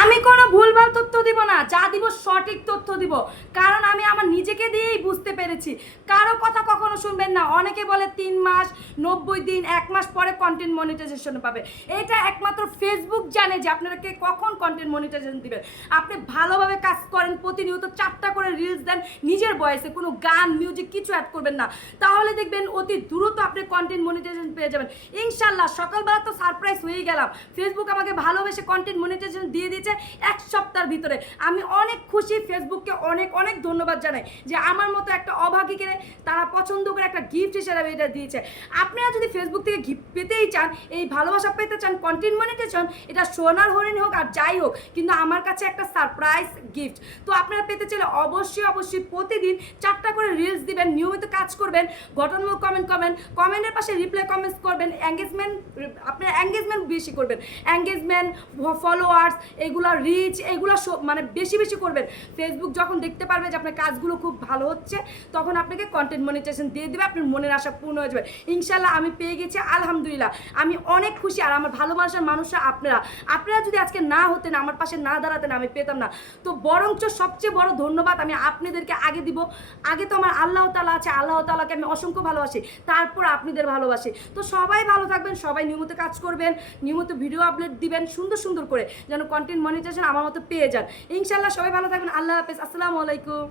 আমি কোনো ভুলভাল তথ্য দিব না, যা দিব সঠিক তথ্য দিব, কারণ আমি আমার নিজেকে দিয়েই বুঝতে পেরেছি। কারো কথা কখনো শুনবেন না। অনেকে বলে 3 মাস, 90 দিন, 1 মাস পরে কন্টেন্ট মনিটাইজেশন পাবে। এটা একমাত্র ফেসবুক জানে যে আপনাকে কখন কন্টেন্ট মনিটাইজেশন দিবেন। আপনি ভালোভাবে কাজ করেন, প্রতিনিয়ত 4টা করে রিলস দেন নিজের ভয়েসে, কোনো গান মিউজিক কিছু অ্যাড করবেন না, তাহলে দেখবেন অতি দ্রুত আপনি কন্টেন্ট মনিটাইজেশন পেয়ে যাবেন ইনশাল্লাহ। সকালবেলা তো সারপ্রাইজ হয়ে গেলাম, ফেসবুক আমাকে ভালোবেসে কন্টেন্ট মনিটাইজেশন দিয়ে দিয়েছে 1 সপ্তাহের ভিতরে। আমি অনেক খুশি, ফেসবুককে অনেক অনেক ধন্যবাদ জানাই যে আমার মতো একটা অভাগীকে তারা পছন্দ করে একটা গিফট হিসেবে এটা দিয়েছে। আপনারা যদি ফেসবুক থেকে গিফট পেতেই চান, এই ভালোবাসা পেতে চান, কন্টেন্ট মনিটাইজেশন, এটা সোনার হরিণ হোক আর যাই হোক, কিন্তু আমার কাছে একটা সারপ্রাইজ গিফট। তো আপনারা পেতে চাইলে অবশ্যই অবশ্যই প্রতিদিন 4টা করে রিলস দিবেন, নিয়মিত কাজ করবেন, গঠনমূলক কমেন্টের পাশে রিপ্লাই কমেন্টস করবেন, আপনার এঙ্গেজমেন্ট বেশি করবেন, এঙ্গেজমেন্ট, ফলোয়ার্স, এগুলো রিচ, এগুলো মানে বেশি বেশি করবেন। ফেসবুক যখন দেখতে পারবে যে আপনার কাজগুলো খুব ভালো হচ্ছে, তখন আপনাকে কন্টেন্ট মনিটাইজেশন দিয়ে দেবে, আপনার মনের আশা পূর্ণ হয়ে যাবে ইনশাল্লাহ। আমি পেয়ে গেছি আলহামদুলিল্লাহ, আমি অনেক খুশি। আর আমার ভালোবাসার মানুষরা আপনারা যদি আজকে না হতেন, আমার পাশে না দাঁড়াতেন, আমি পেতাম না। তো বরঞ্চ সবচেয়ে বড় ধন্যবাদ আমি আপনাদেরকে আগে দিব। আগে তো আমার আল্লাহ তাআলা আছে, আল্লাহ তাআলাকে আমি অসংখ্য ভালোবাসি, তারপর আপনাদের ভালোবাসি। তো সবাই ভালো থাকবেন, সবাই নিয়মিত কাজ করবেন, নিয়মিত ভিডিও আপলোড দিবেন সুন্দর সুন্দর করে, যেন কন্টেন্ট মনিটাইজেশন আমার মতো পেয়ে যান ইনশাল্লাহ। সবাই ভালো থাকবেন, আল্লাহ হাফেজ, আসসালামু আলাইকুম।